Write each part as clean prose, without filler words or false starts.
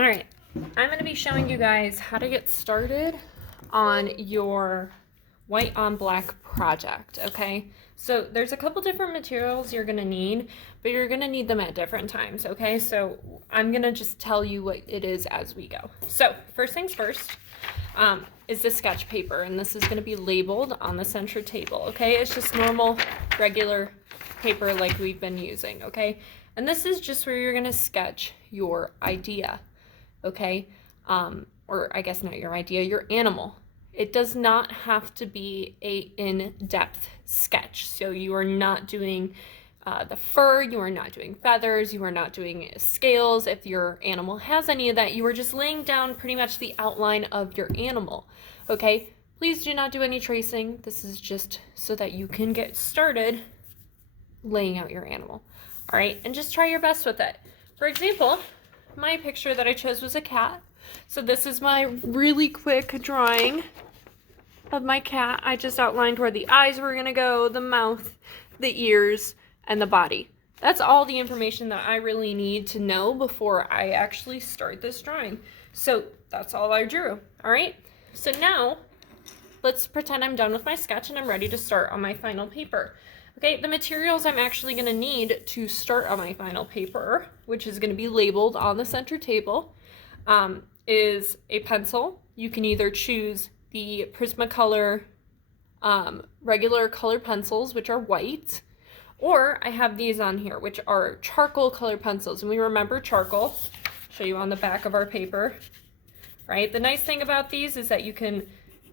All right, I'm going to be showing you guys how to get started on your white on black project, okay? So there's a couple different materials you're going to need, but you're going to need them at different times, okay? So I'm going to just tell you what it is as we go. So first things first is the sketch paper, and this is going to be labeled on the center table, okay? It's just normal, regular paper like we've been using, okay? And this is just where you're going to sketch your idea. Okay, or I guess not your idea, your animal. It does not have to be a in-depth sketch. So you are not doing the fur, you are not doing feathers, you are not doing scales. If your animal has any of that, you are just laying down pretty much the outline of your animal. Okay, please do not do any tracing. This is just so that you can get started laying out your animal. All right, and just try your best with it. For example, my picture that I chose was a cat. So this is my really quick drawing of my cat. I just outlined where the eyes were gonna go, the mouth, the ears, and the body. That's all the information that I really need to know before I actually start this drawing. So that's all I drew, all right? So now, let's pretend I'm done with my sketch and I'm ready to start on my final paper. Okay, the materials I'm actually going to need to start on my final paper, which is going to be labeled on the center table, is a pencil. You can either choose the Prismacolor regular color pencils, which are white, or I have these on here, which are charcoal color pencils. And we remember charcoal. Show you on the back of our paper, right? The nice thing about these is that you can,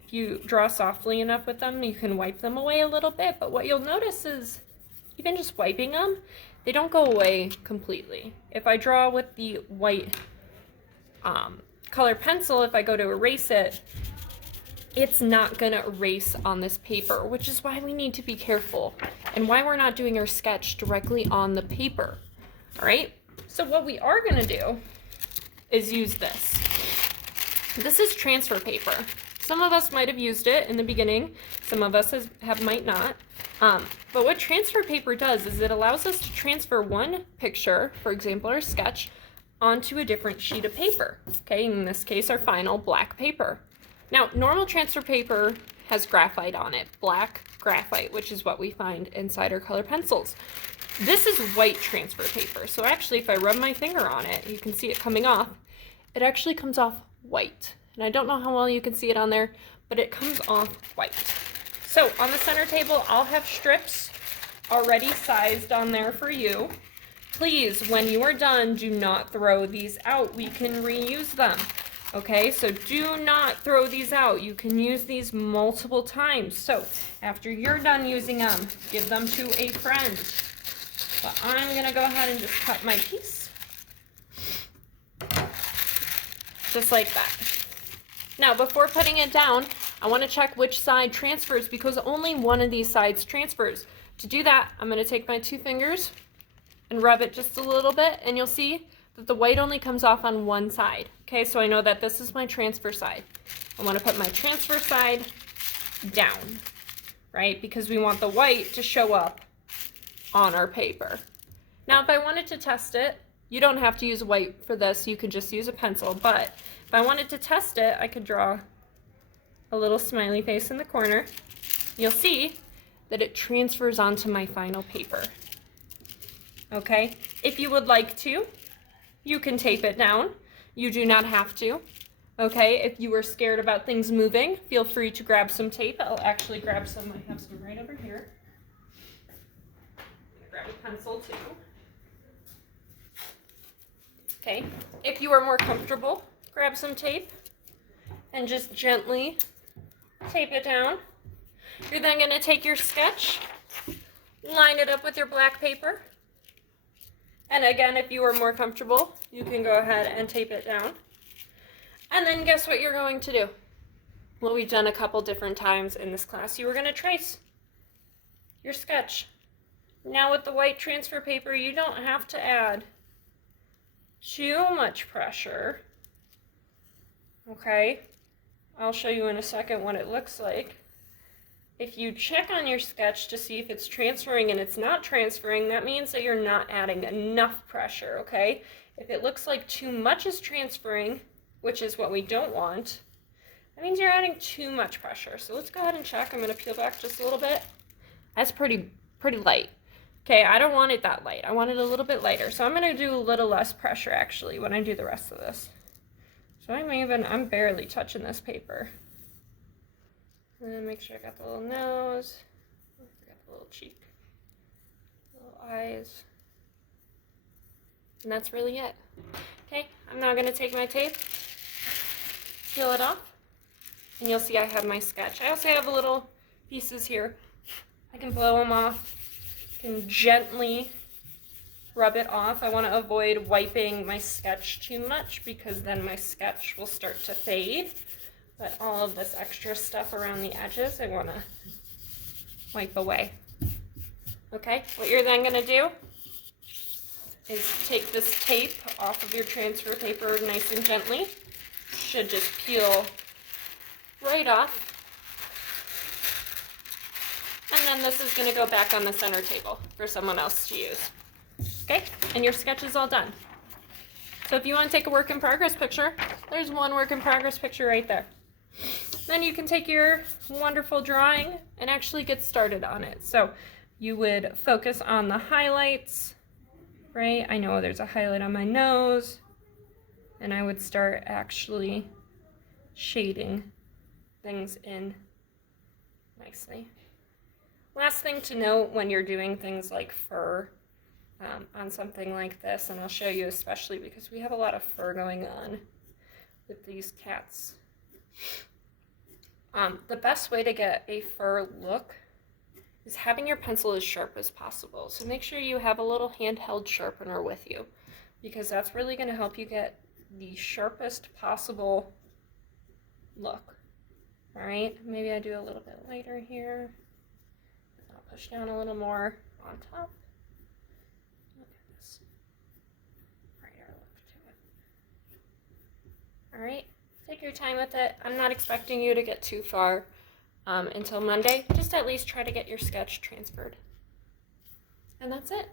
if you draw softly enough with them, you can wipe them away a little bit, but what you'll notice is even just wiping them, they don't go away completely. If I draw with the white color pencil, if I go to erase it, it's not gonna erase on this paper, which is why we need to be careful and why we're not doing our sketch directly on the paper, all right? So what we are gonna do is use this. This is transfer paper. Some of us might have used it in the beginning. Some of us might not. But what transfer paper does is it allows us to transfer one picture, for example, our sketch, onto a different sheet of paper. Okay, in this case, our final black paper. Now, normal transfer paper has graphite on it, black graphite, which is what we find inside our color pencils. This is white transfer paper. So actually, if I rub my finger on it, you can see it coming off. It actually comes off white. And I don't know how well you can see it on there, but it comes off white. So on the center table, I'll have strips already sized on there for you. Please, when you are done, do not throw these out. We can reuse them. Okay, so do not throw these out. You can use these multiple times. So after you're done using them, give them to a friend. But I'm gonna go ahead and just cut my piece. Just like that. Now, before putting it down, I want to check which side transfers because only one of these sides transfers. To do that, I'm going to take my two fingers and rub it just a little bit, and you'll see that the white only comes off on one side. Okay, so I know that this is my transfer side. I want to put my transfer side down, right? Because we want the white to show up on our paper. Now, if I wanted to test it, you don't have to use white for this. You can just use a pencil, but if I wanted to test it, I could draw a little smiley face in the corner. You'll see that it transfers onto my final paper. Okay, if you would like to, you can tape it down. You do not have to. Okay, if you are scared about things moving, feel free to grab some tape. I'll actually grab some. I have some right over here. I'm gonna grab a pencil too. Okay, if you are more comfortable, grab some tape and just gently tape it down. You're then going to take your sketch, line it up with your black paper, and again, if you are more comfortable, you can go ahead and tape it down. And then guess what you're going to do? Well, we've done a couple different times in this class. You were going to trace your sketch. Now with the white transfer paper, you don't have to add too much pressure. Okay, I'll show you in a second what it looks like. If you check on your sketch to see if it's transferring and it's not transferring, that means that you're not adding enough pressure, okay? If it looks like too much is transferring, which is what we don't want, that means you're adding too much pressure. So let's go ahead and check. I'm going to peel back just a little bit. That's pretty light. Okay, I don't want it that light. I want it a little bit lighter. So I'm going to do a little less pressure actually when I do the rest of this. So I'm barely touching this paper. And then make sure I got the little nose. I forgot the little cheek. Little eyes. And that's really it. Okay, I'm now going to take my tape, peel it off, and you'll see I have my sketch. I also have little pieces here. I can blow them off. I can gently rub it off. I want to avoid wiping my sketch too much because then my sketch will start to fade. But all of this extra stuff around the edges, I want to wipe away. Okay, what you're then going to do is take this tape off of your transfer paper nice and gently. Should just peel right off. And then this is going to go back on the center table for someone else to use. Okay, and your sketch is all done. So if you want to take a work in progress picture, there's one work in progress picture right there. Then you can take your wonderful drawing and actually get started on it. So you would focus on the highlights, right? I know there's a highlight on my nose, and I would start actually shading things in nicely. Last thing to note when you're doing things like fur on something like this, and I'll show you especially because we have a lot of fur going on with these cats. The best way to get a fur look is having your pencil as sharp as possible. So make sure you have a little handheld sharpener with you because that's really going to help you get the sharpest possible look. All right, maybe I do a little bit lighter here. I'll push down a little more on top. Look at this brighter look to it. All right. Take your time with it. I'm not expecting you to get too far until Monday. Just at least try to get your sketch transferred. And that's it.